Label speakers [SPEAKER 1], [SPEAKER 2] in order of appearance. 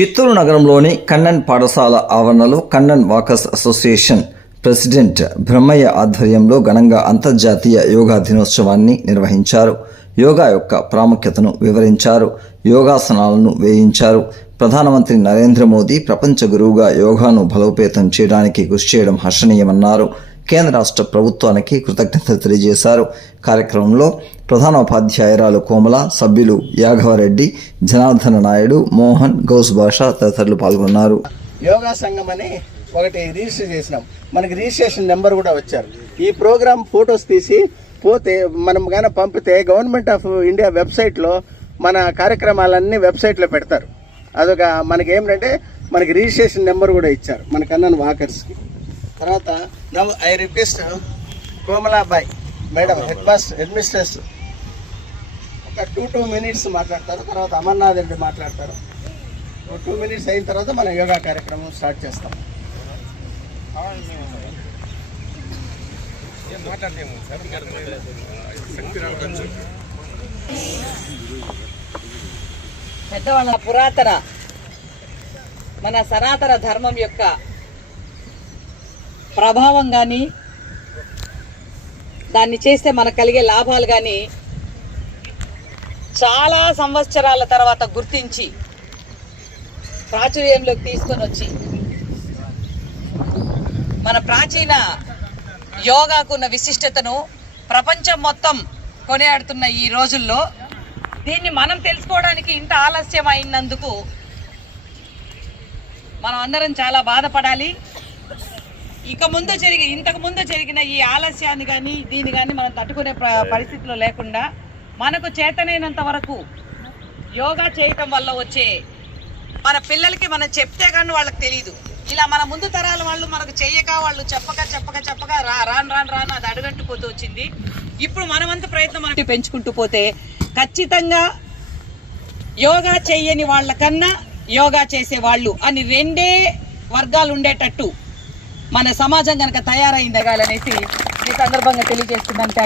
[SPEAKER 1] చిత్తూరు నగరంలోని కన్నన్ పాఠశాల ఆవరణలో Kannan walkers association president Brahmaiah ఆధ్వర్యంలో ఘనంగా అంతర్జాతీయ యోగా దినోత్సవాన్ని నిర్వహించారు. యోగా యొక్క ప్రాముఖ్యతను వివరించారు. యోగాసనాలను వేయించారు. ప్రధానమంత్రి నరేంద్ర మోదీ ప్రపంచ గురువుగా యోగాను బలోపేతం చేయడానికి కృషి చేయడం హర్షణీయమన్నారు. కేంద్ర రాష్ట్ర ప్రభుత్వానికి కృతజ్ఞతలు తెలియజేశారు. కార్యక్రమంలో ప్రధానోపాధ్యాయురాలు కోమల సభ్యులు యాఘవరెడ్డి జనార్దన నాయుడు మోహన్ గౌస్ భాష తదితరులు పాల్గొన్నారు.
[SPEAKER 2] యోగా సంఘం అని ఒకటి రిజిస్టర్ చేసినాం. మనకి రిజిస్ట్రేషన్ నెంబర్ కూడా వచ్చారు. ఈ ప్రోగ్రామ్ ఫొటోస్ తీసి పోతే మనం కానీ పంపితే గవర్నమెంట్ ఆఫ్ ఇండియా వెబ్సైట్లో మన కార్యక్రమాలన్నీ వెబ్సైట్లో పెడతారు. అదొక మనకి ఏమిటంటే మనకి రిజిస్ట్రేషన్ నెంబర్ కూడా ఇచ్చారు మన కన్నన్ వాకర్స్కి. తర్వాత now I request Komalabai madam head master headmistress ఒక టూ టూ మినిట్స్ మాట్లాడతారు తర్వాత అమర్నాథ్ రెడ్డి మాట్లాడతారు. టూ మినిట్స్ అయిన తర్వాత మనం యోగా కార్యక్రమం స్టార్ట్ చేస్తాం.
[SPEAKER 3] పెద్దవాళ్ళ పురాతన మన సనాతన ధర్మం యొక్క ప్రభావం కానీ దాన్ని చేస్తే మనకు కలిగే లాభాలు కానీ చాలా సంవత్సరాల తర్వాత గుర్తించి ప్రాచుర్యంలోకి తీసుకొని వచ్చి మన ప్రాచీన యోగాకున్న విశిష్టతను ప్రపంచం మొత్తం కొనియాడుతున్న ఈ రోజుల్లో దీన్ని మనం తెలుసుకోవడానికి ఇంత ఆలస్యం అయినందుకు మనం అందరం చాలా బాధపడాలి. ఇక ముందు జరిగి ఇంతకు ముందు జరిగిన ఈ ఆలస్యాన్ని కానీ దీన్ని కానీ మనం తట్టుకునే పరిస్థితిలో లేకుండా మనకు చేతనైనంత వరకు యోగా చేయటం వల్ల వచ్చే మన పిల్లలకి మనం చెప్తే కానీ వాళ్ళకి తెలియదు ఇలా మన ముందు తరాల వాళ్ళు మనకు చెయ్యక వాళ్ళు చెప్పక చెప్పక చెప్పక రా రాను రాను రాను అది అడుగంటుపోతూ వచ్చింది. ఇప్పుడు మనమంత ప్రయత్నం మనం పెంచుకుంటూ పోతే ఖచ్చితంగా యోగా చేయని వాళ్ళకన్నా యోగా చేసే వాళ్ళు అని రెండే వర్గాలు ఉండేటట్టు మన సమాజం కనుక తయారైందగాలనేసి ఈ సందర్భంగా తెలియజేస్తున్నాను. థ్యాంక్